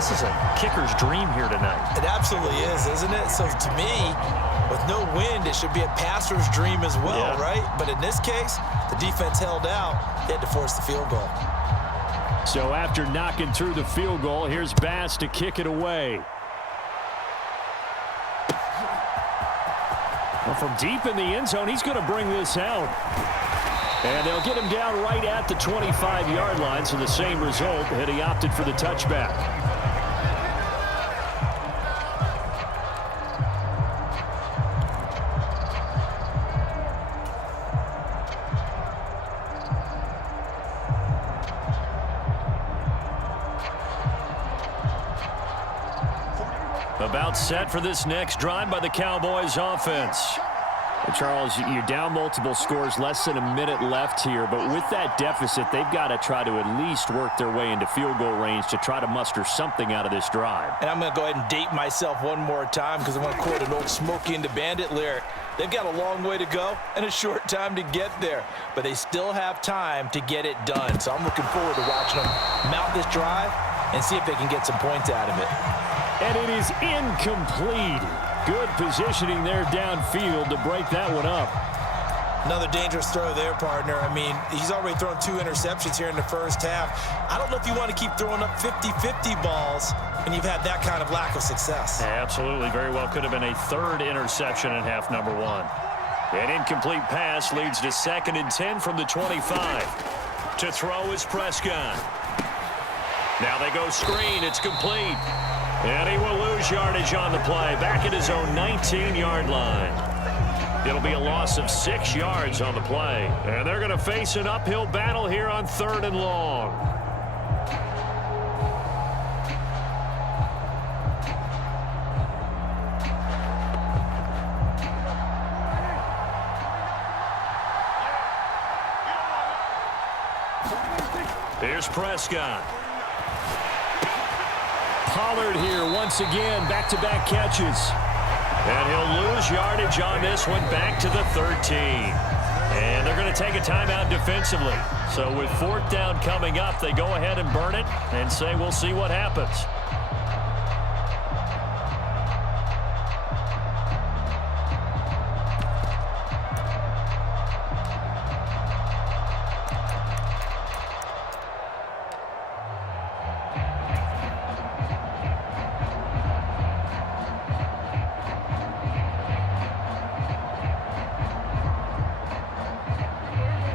this is a kicker's dream here tonight. It absolutely is, isn't it? So to me, with no wind, it should be a passer's dream as well, right? But in this case, the defense held out. They had to force the field goal. So after knocking through the field goal, here's Bass to kick it away. Well, from deep in the end zone, he's going to bring this out. And they'll get him down right at the 25-yard line, so the same result, and he opted for the touchback. About set for this next drive by the Cowboys offense. And Charles, you're down multiple scores, less than a minute left here, but with that deficit, they've got to try to at least work their way into field goal range to try to muster something out of this drive. And I'm going to go ahead and date myself one more time because I want to quote an old Smokey and the Bandit lyric. They've got a long way to go and a short time to get there, but they still have time to get it done. So I'm looking forward to watching them mount this drive and see if they can get some points out of it. And it is incomplete. Good positioning there downfield to break that one up. Another dangerous throw there, partner. I mean, he's already thrown 2 interceptions here in the first half. I don't know if you want to keep throwing up 50-50 balls when you've had that kind of lack of success. Absolutely. Very well could have been a 3rd interception in half number 1. An incomplete pass leads to 2nd and 10 from the 25. To throw is Prescott. Now they go screen. It's complete. And he will lose yardage on the play. Back at his own 19-yard line. It'll be a loss of 6 yards on the play. And they're going to face an uphill battle here on 3rd and long. Here's Prescott. Pollard here once again, back-to-back catches. And he'll lose yardage on this one, back to the 13. And they're going to take a timeout defensively. So with 4th down coming up, they go ahead and burn it and say we'll see what happens.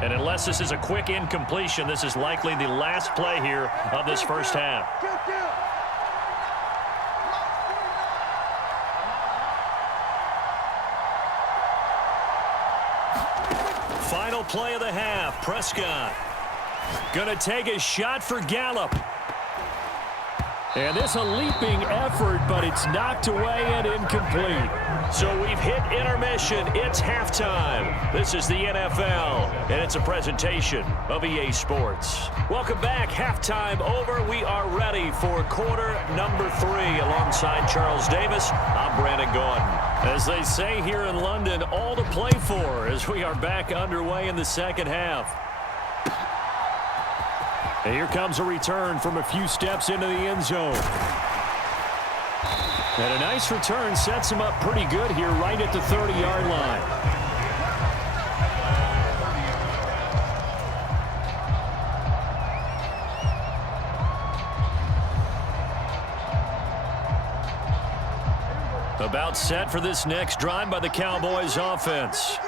And unless this is a quick incompletion, this is likely the last play here of this first half. Final play of the half. Prescott going to take a shot for Gallup. And this a leaping effort, but it's knocked away and incomplete. So we've hit intermission. It's halftime. This is the NFL, and it's a presentation of EA Sports. Welcome back. Halftime over. We are ready for quarter number 3. Alongside Charles Davis, I'm Brandon Gordon. As they say here in London, all to play for as we are back underway in the second half. And here comes a return from a few steps into the end zone. And a nice return sets him up pretty good here right at the 30-yard line. About set for this next drive by the Cowboys offense.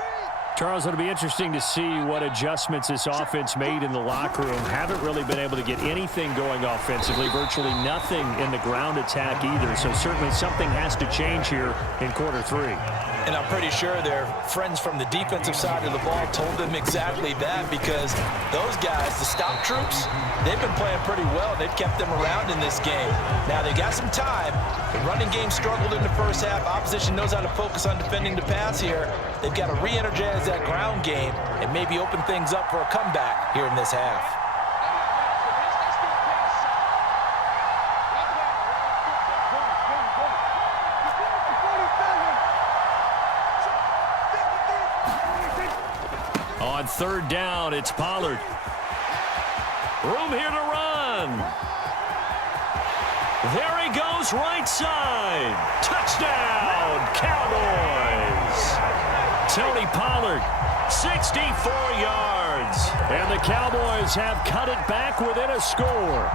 Charles, it'll be interesting to see what adjustments this offense made in the locker room. Haven't really been able to get anything going offensively, virtually nothing in the ground attack either. So certainly something has to change here in quarter 3. And I'm pretty sure their friends from the defensive side of the ball told them exactly that, because those guys, the stop troops, they've been playing pretty well. They've kept them around in this game. Now they got some time. The running game struggled in the first half. Opposition knows how to focus on defending the pass here. They've got to re-energize that ground game and maybe open things up for a comeback here in this half. On 3rd down, it's Pollard. Room here to run. There he goes, right side. Touchdown, Cowboys. Tony Pollard, 64 yards. And the Cowboys have cut it back within a score.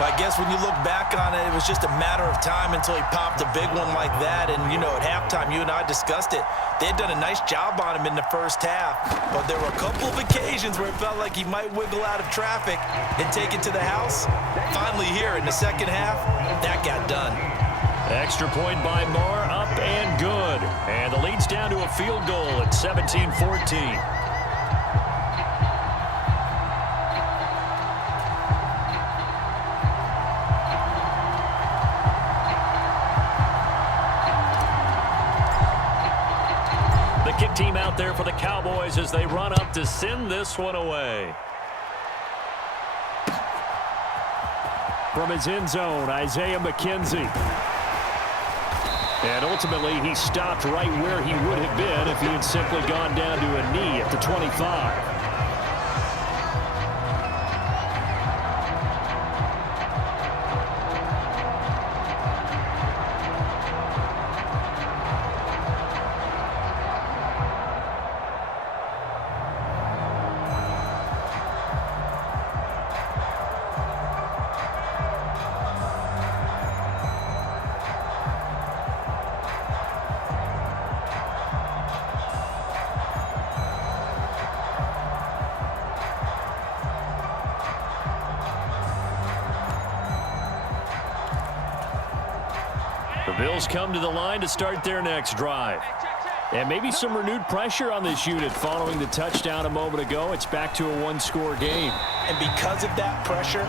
I guess when you look back on it, it was just a matter of time until he popped a big one like that. And, you know, at halftime, you and I discussed it. They had done a nice job on him in the first half. But there were a couple of occasions where it felt like he might wiggle out of traffic and take it to the house. Finally here in the second half, that got done. Extra point by Moore, up and good. And the lead's down to a field goal at 17-14. Kick team out there for the Cowboys as they run up to send this one away. From his end zone, Isaiah McKenzie. And ultimately, he stopped right where he would have been if he had simply gone down to a knee at the 25. The Bills come to the line to start their next drive. And maybe some renewed pressure on this unit following the touchdown a moment ago. It's back to a one-score game. And because of that pressure,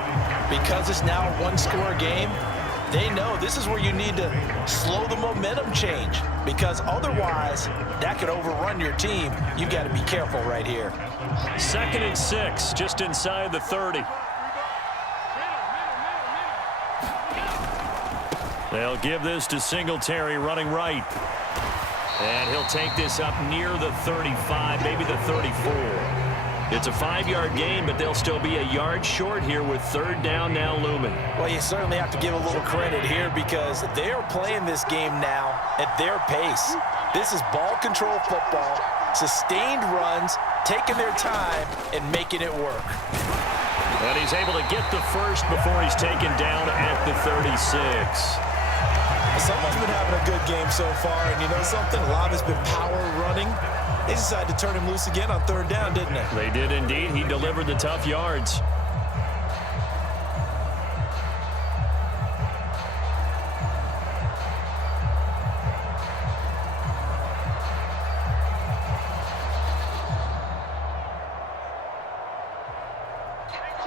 because it's now a one-score game, they know this is where you need to slow the momentum change, because otherwise that could overrun your team. You've got to be careful right here. 2nd and 6, just inside the 30. They'll give this to Singletary running right. And he'll take this up near the 35, maybe the 34. It's a 5-yard gain, but they'll still be a yard short here with 3rd down now looming. Well, you certainly have to give a little credit here because they're playing this game now at their pace. This is ball control football, sustained runs, taking their time and making it work. And he's able to get the first before he's taken down at the 36. Someone's been having a good game so far, and you know something? A lot has been power running. They decided to turn him loose again on 3rd down, didn't they? They did indeed. He delivered the tough yards.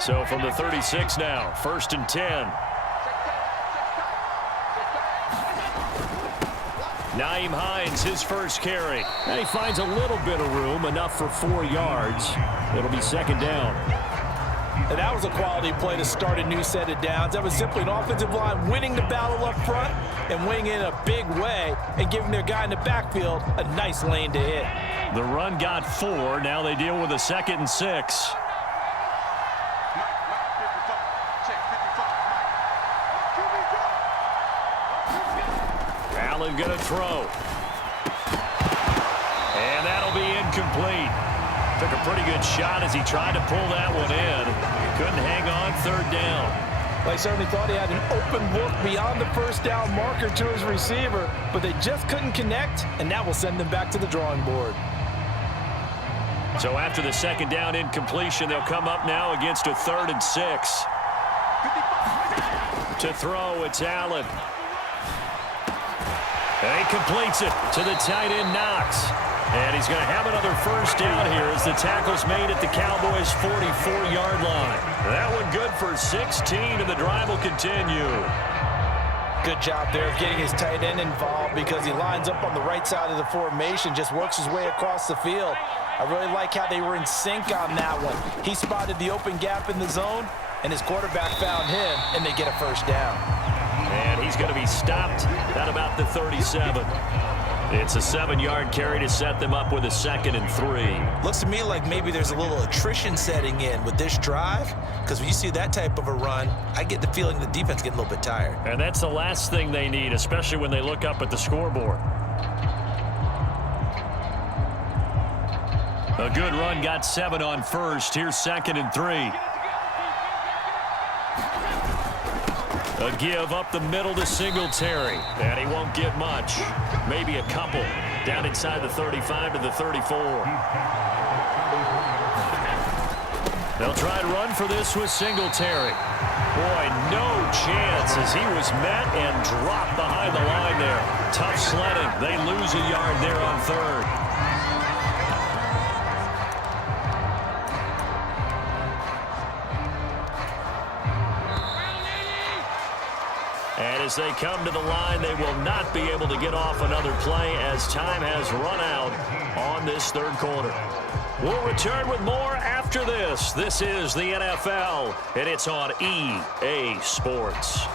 So from the 36 now, 1st and 10. Nyheim Hines, his first carry. And he finds a little bit of room, enough for 4 yards. It'll be 2nd down. And that was a quality play to start a new set of downs. That was simply an offensive line winning the battle up front and winning in a big way and giving their guy in the backfield a nice lane to hit. The run got 4. Now they deal with a 2nd and 6. Allen going to throw. And that'll be incomplete. Took a pretty good shot as he tried to pull that one in. Couldn't hang on, 3rd down. They certainly thought he had an open look beyond the 1st down marker to his receiver, but they just couldn't connect, and that will send them back to the drawing board. So after the 2nd down incompletion, they'll come up now against a 3rd and 6. To throw, it's Allen. And he completes it to the tight end, Knox. And he's going to have another 1st down here as the tackle's made at the Cowboys' 44-yard line. That one good for 16, and the drive will continue. Good job there of getting his tight end involved because he lines up on the right side of the formation, just works his way across the field. I really like how they were in sync on that one. He spotted the open gap in the zone, and his quarterback found him, and they get a 1st down. And he's going to be stopped at about the 37. It's a 7-yard carry to set them up with a 2nd and 3. Looks to me like maybe there's a little attrition setting in with this drive, because when you see that type of a run, I get the feeling the defense getting a little bit tired. And that's the last thing they need, especially when they look up at the scoreboard. A good run, got 7 on first. Here's 2nd and 3. A give up the middle to Singletary. And he won't get much. Maybe a couple. Down inside the 35 to the 34. They'll try and run for this with Singletary. Boy, no chance as he was met and dropped behind the line there. Tough sledding. They lose a yard there on 3rd. And as they come to the line, they will not be able to get off another play as time has run out on this 3rd quarter. We'll return with more after this. This is the NFL, and it's on EA Sports.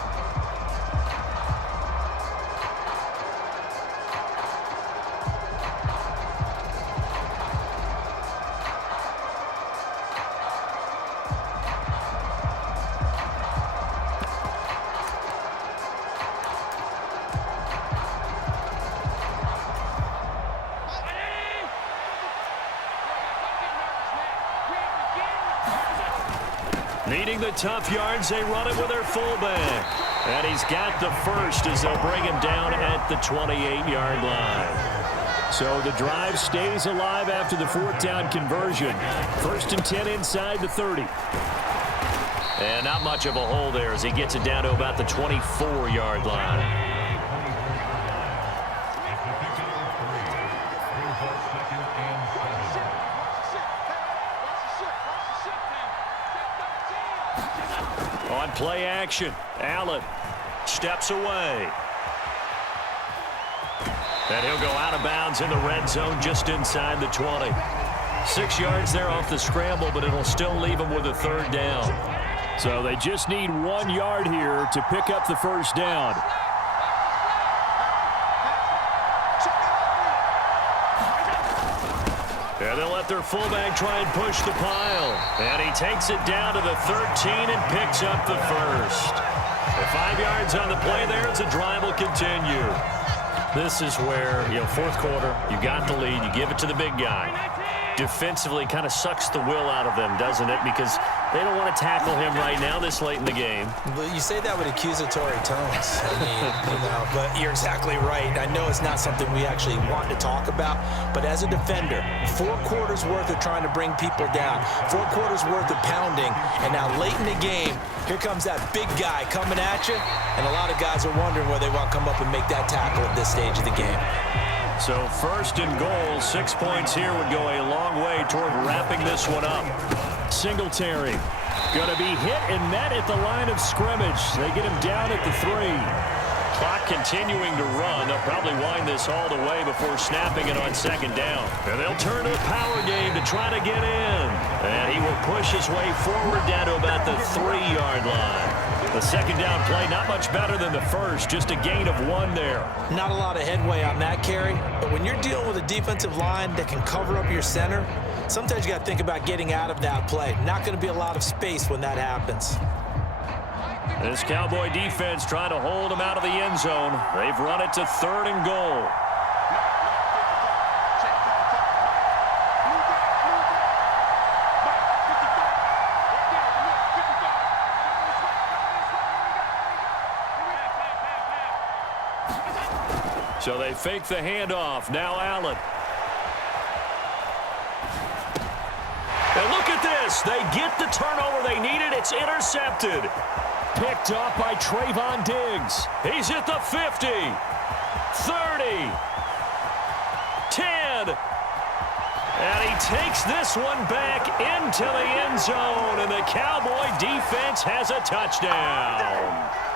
Needing the tough yards, they run it with their fullback. And he's got the first as they'll bring him down at the 28-yard line. So the drive stays alive after the 4th down conversion. 1st and 10 inside the 30. And not much of a hole there as he gets it down to about the 24-yard line. On play action, Allen steps away. And he'll go out of bounds in the red zone just inside the 20. 6 yards there off the scramble, but it'll still leave him with a 3rd down. So they just need 1 yard here to pick up the 1st down. And they'll let their fullback try and push the pile. And he takes it down to the 13 and picks up the 1st. The 5 yards on the play there as the drive will continue. This is where, 4th quarter, you got the lead, you give it to the big guy. Defensively kind of sucks the will out of them, doesn't it? Because they don't want to tackle him right now this late in the game. But you say that with accusatory tones. I mean, but you're exactly right. I know it's not something we actually want to talk about, but as a defender, 4 quarters worth of trying to bring people down, 4 quarters worth of pounding, and now late in the game, here comes that big guy coming at you, and a lot of guys are wondering whether they want to come up and make that tackle at this stage of the game. So 1st and goal, 6 points here would go a long way toward wrapping this one up. Singletary going to be hit and met at the line of scrimmage. They get him down at the 3. Clock continuing to run. They'll probably wind this all the way before snapping it on 2nd down. And they'll turn to a power game to try to get in. And he will push his way forward down to about the 3-yard line. The 2nd down play, not much better than the 1st, just a gain of 1 there. Not a lot of headway on that carry, but when you're dealing with a defensive line that can cover up your center, sometimes you got to think about getting out of that play. Not going to be a lot of space when that happens. This Cowboy defense trying to hold him out of the end zone. They've run it to 3rd and goal. So they fake the handoff. Now Allen. And look at this. They get the turnover they needed. It's intercepted. Picked up by Trayvon Diggs. He's at the 50. 30. 10. And he takes this one back into the end zone. And the Cowboy defense has a touchdown.